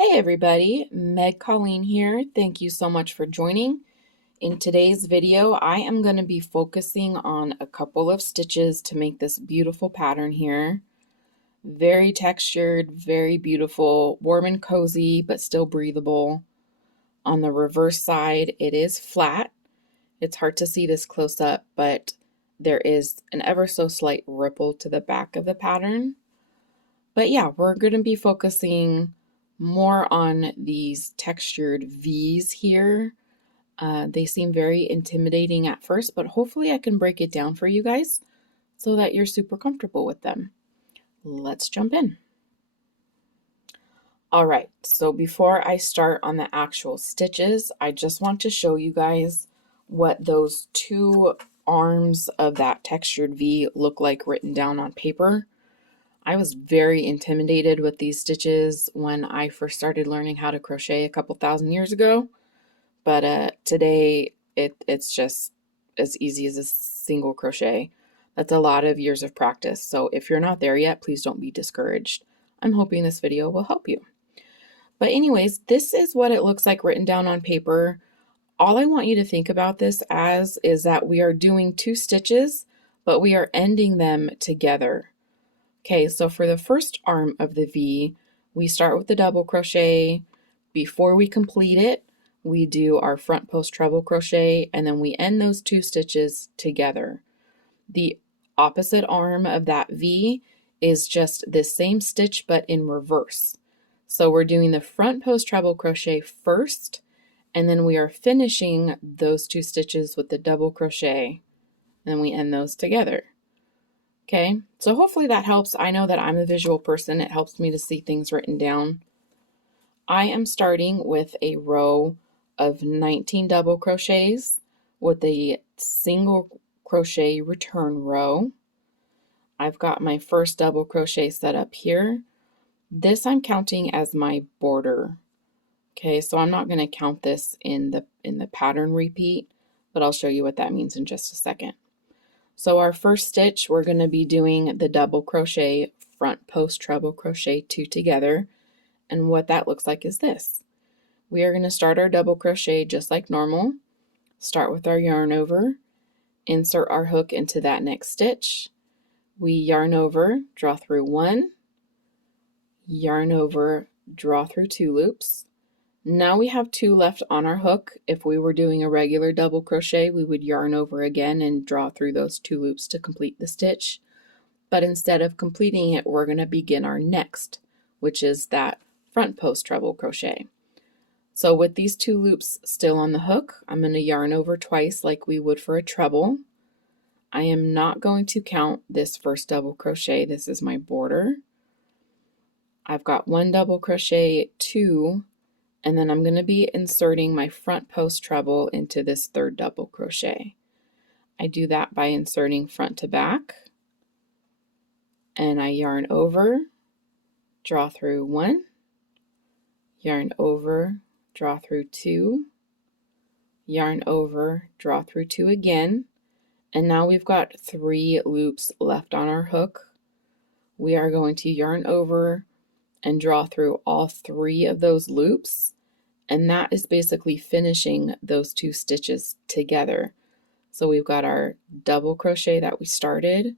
Hey everybody, Meg Colleen here. Thank you so much for joining. In today's video, I am going to be focusing on a couple of stitches to make this beautiful pattern here. Very textured, very beautiful, warm and cozy, but still breathable. On the reverse side, it is flat. It's hard to see this close up, but there is an ever so slight ripple to the back of the pattern. But yeah, we're going to be focusing more on these textured V's here. They seem very intimidating at first, but hopefully I can break it down for you guys so that you're super comfortable with them. Let's jump in. All right, so before I start on the actual stitches, I just want to show you guys what those two arms of that textured V look like written down on paper. I was very intimidated with these stitches when I first started learning how to crochet a couple thousand years ago, but today it's just as easy as a single crochet. That's a lot of years of practice, so if you're not there yet, please don't be discouraged. I'm hoping this video will help you. But anyways, this is what it looks like written down on paper. All I want you to think about this as is that we are doing two stitches, but we are ending them together. Okay, so for the first arm of the V, we start with the double crochet. Before we complete it, we do our front post treble crochet, and then we end those two stitches together. The opposite arm of that V is just the same stitch, but in reverse. So we're doing the front post treble crochet first, and then we are finishing those two stitches with the double crochet, and then we end those together. Okay, so hopefully that helps. I know that I'm a visual person. It helps me to see things written down. I am starting with a row of 19 double crochets with a single crochet return row. I've got my first double crochet set up here. This I'm counting as my border. Okay, so I'm not going to count this in the pattern repeat, but I'll show you what that means in just a second. So our first stitch, we're going to be doing the double crochet front post treble crochet 2 together, and what that looks like is this. We are going to start our double crochet just like normal, start with our yarn over, insert our hook into that next stitch, we yarn over, draw through 1, yarn over, draw through 2 loops. Now we have 2 left on our hook. If we were doing a regular double crochet, we would yarn over again and draw through those 2 loops to complete the stitch. But instead of completing it, we're going to begin our next, which is that front post treble crochet. So with these 2 loops still on the hook, I'm going to yarn over twice like we would for a treble. I am not going to count this first double crochet. This is my border. I've got 1 double crochet, 2, and then I'm going to be inserting my front post treble into this 3rd double crochet. I do that by inserting front to back, and I yarn over, draw through 1, yarn over, draw through 2, yarn over, draw through 2 again, and now we've got 3 loops left on our hook. We are going to yarn over and draw through all 3 of those loops, and that is basically finishing those 2 stitches together. So we've got our double crochet that we started,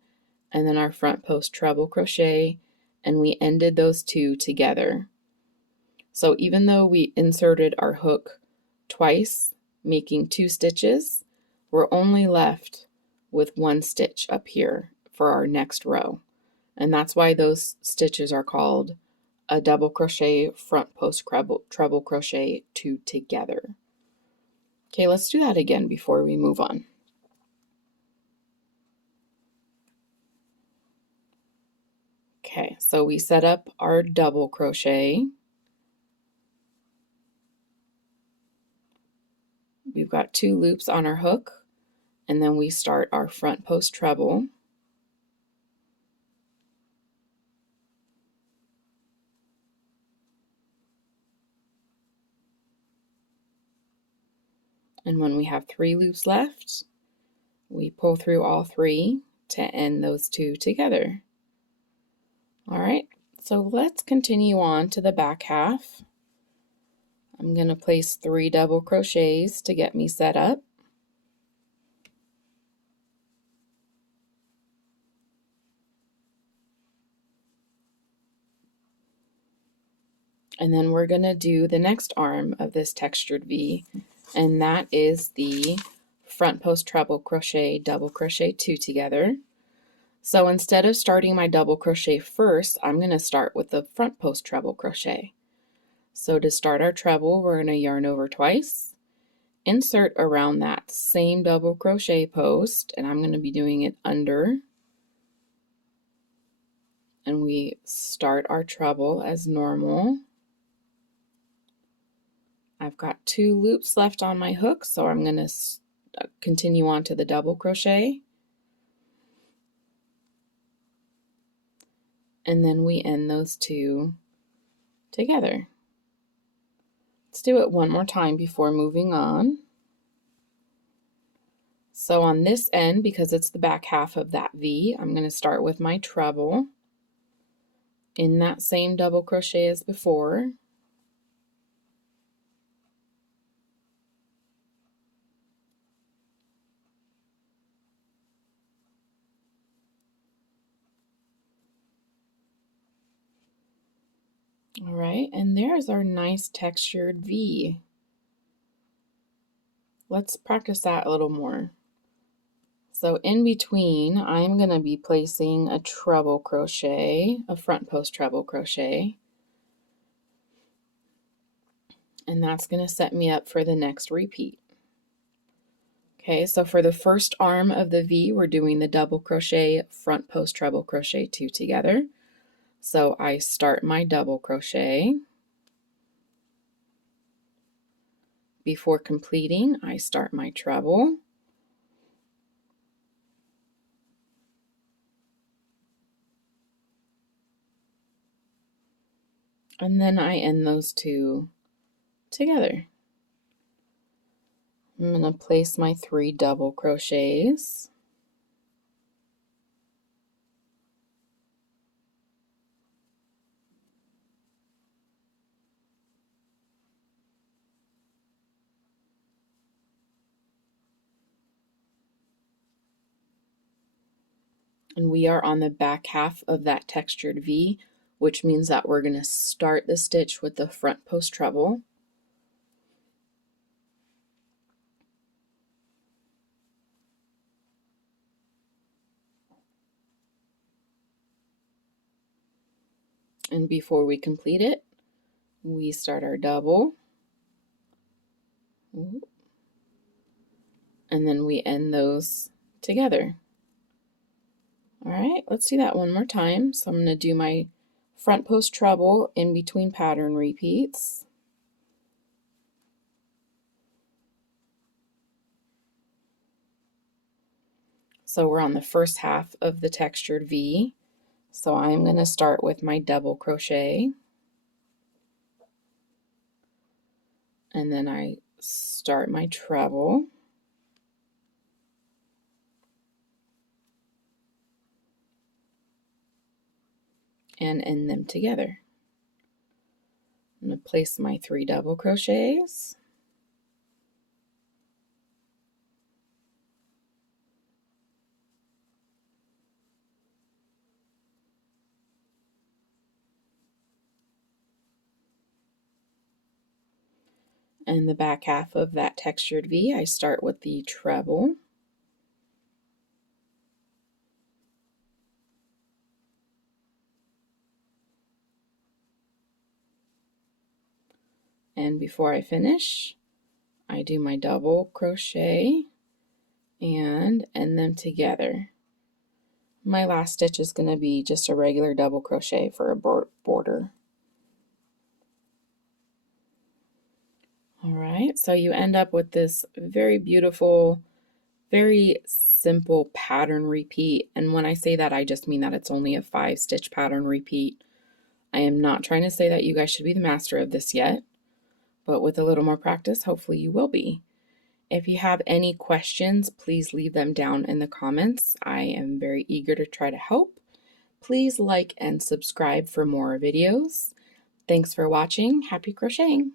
and then our front post treble crochet, and we ended those 2 together. So even though we inserted our hook twice, making 2 stitches, we're only left with 1 stitch up here for our next row, and that's why those stitches are called a double crochet front post treble crochet 2 together. Okay, let's do that again before we move on. Okay, so we set up our double crochet. We've got 2 loops on our hook, and then we start our front post treble. And when we have 3 loops left, we pull through all 3 to end those 2 together. All right, so let's continue on to the back half. I'm going to place 3 double crochets to get me set up. And then we're going to do the next arm of this textured V, and that is the front post treble crochet, double crochet 2 together. So instead of starting my double crochet first, I'm going to start with the front post treble crochet. So to start our treble, we're going to yarn over twice, insert around that same double crochet post, and I'm going to be doing it under, and we start our treble as normal. I've got 2 loops left on my hook, so I'm going to continue on to the double crochet, and then we end those 2 together. Let's do it one more time before moving on. So on this end, because it's the back half of that V, I'm going to start with my treble in that same double crochet as before. All right, and there's our nice textured V. Let's practice that a little more. So in between, I'm going to be placing a treble crochet, a front post treble crochet, and that's going to set me up for the next repeat. Okay, so for the first arm of the V, we're doing the double crochet, front post treble crochet 2 together. So I start my double crochet. Before completing, I start my treble. And then I end those 2 together. I'm going to place my 3 double crochets. And we are on the back half of that textured V, which means that we're going to start the stitch with the front post treble. And before we complete it, we start our double. And then we end those together. All right, let's do that one more time. So I'm going to do my front post treble in between pattern repeats. So we're on the first half of the textured V. So I'm going to start with my double crochet. And then I start my treble. And end them together. I'm going to place my 3 double crochets. And the back half of that textured V, I start with the treble. And before I finish, I do my double crochet and end them together. My last stitch is going to be just a regular double crochet for a border. All right, so you end up with this very beautiful, very simple pattern repeat. And when I say that, I just mean that it's only a 5-stitch pattern repeat. I am not trying to say that you guys should be the master of this yet, but with a little more practice, hopefully you will be. If you have any questions, please leave them down in the comments. I am very eager to try to help. Please like and subscribe for more videos. Thanks for watching. Happy crocheting!